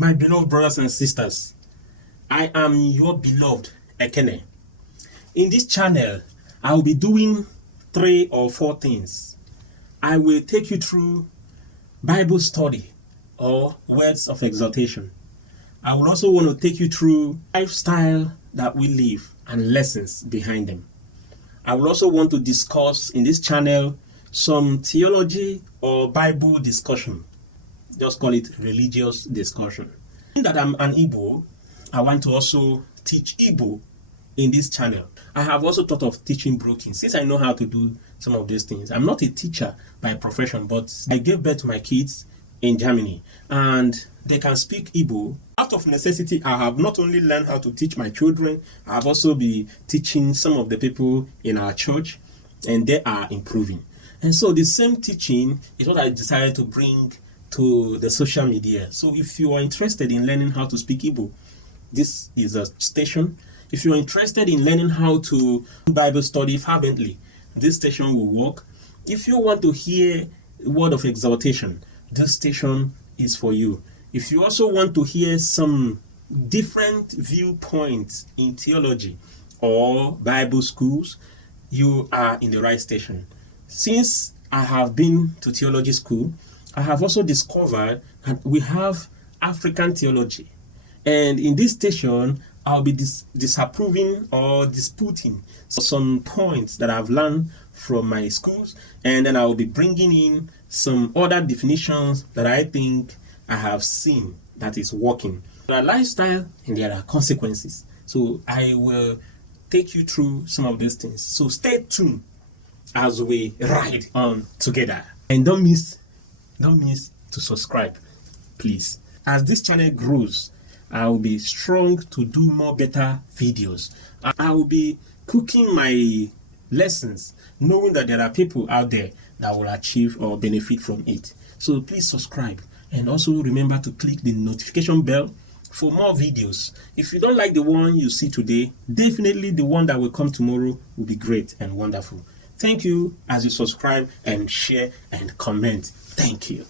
My beloved brothers and sisters, I am your beloved Ekene. In this channel, I will be doing 3 or 4 things. I will take you through Bible study or words of exhortation. I will also want to take you through lifestyle that we live and lessons behind them. I will also want to discuss in this channel some theology or Bible discussion. Just call it religious discussion. Being that I'm an Igbo, I want to also teach Igbo in this channel. I have also thought of teaching broken since I know how to do some of these things. I'm not a teacher by profession, but I gave birth to my kids in Germany and they can speak Igbo. Out of necessity, I have not only learned how to teach my children, I have also been teaching some of the people in our church, and they are improving. And so the same teaching is what I decided to bring to the social media. So if you are interested in learning how to speak Igbo, this is a station. If you're interested in learning how to do Bible study fervently, this station will work. If you want to hear a word of exhortation, this station is for you. If you also want to hear some different viewpoints in theology or Bible schools, you are in the right station. Since I have been to theology school, I have also discovered that we have African theology. And in this station, I'll be disapproving or disputing some points that I've learned from my schools, and then I'll be bringing in some other definitions that I think I have seen that is working. There are lifestyle and there are consequences. So I will take you through some of these things. So stay tuned as we ride on together. And don't miss to subscribe, please. As this channel grows, I will be strong to do more better videos. I will be cooking my lessons, knowing that there are people out there that will achieve or benefit from it. So please subscribe, and also remember to click the notification bell for more videos. If you don't like the one you see today, definitely the one that will come tomorrow will be great and wonderful. Thank you as you subscribe and share and comment. Thank you.